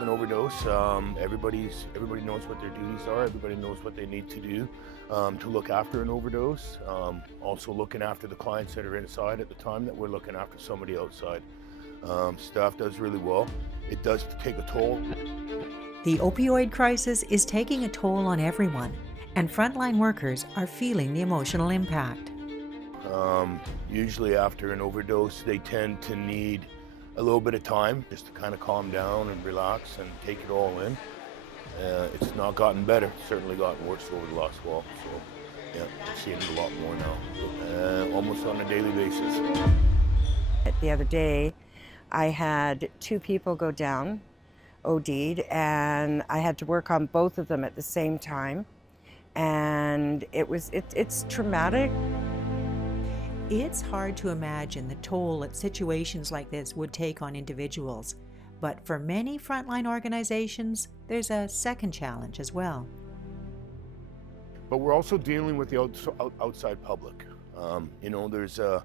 have an overdose, everybody knows what their duties are. Everybody knows what they need to do to look after an overdose. Also looking after the clients that are inside at the time that we're looking after somebody outside. Staff does really well. It does take a toll. The opioid crisis is taking a toll on everyone, and frontline workers are feeling the emotional impact. Usually after an overdose, they tend to need a little bit of time just to kind of calm down and relax and take it all in. It's not gotten better, it's certainly gotten worse over the last while. So yeah, I'm seeing it a lot more now, almost on a daily basis. The other day, I had 2 people go down, OD'd, and I had to work on both of them at the same time. And it's traumatic. It's hard to imagine the toll that situations like this would take on individuals, but for many frontline organizations, there's a second challenge as well. But we're also dealing with the outside public. There's a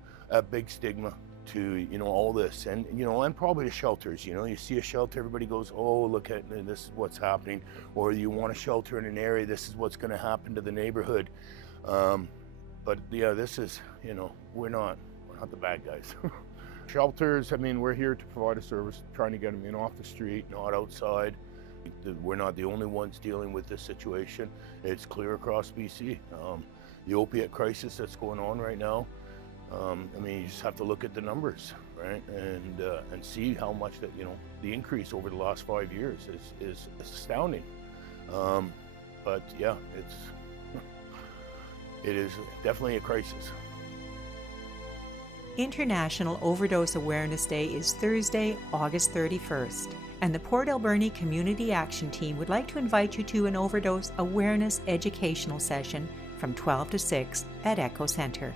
big stigma to, all this, and, and probably the shelters. You see a shelter, everybody goes, oh, look at this is what's happening, or you want a shelter in an area, this is what's going to happen to the neighborhood. But yeah, this is, we're not the bad guys. Shelters, we're here to provide a service, trying to get them in off the street, not outside. We're not the only ones dealing with this situation. It's clear across BC. The opiate crisis that's going on right now, you just have to look at the numbers, right? And see how much that, the increase over the last 5 years is astounding. But yeah, it is definitely a crisis. International Overdose Awareness Day is Thursday, August 31st, and the Port Alberni Community Action Team would like to invite you to an overdose awareness educational session from 12 to 6 at Echo Centre.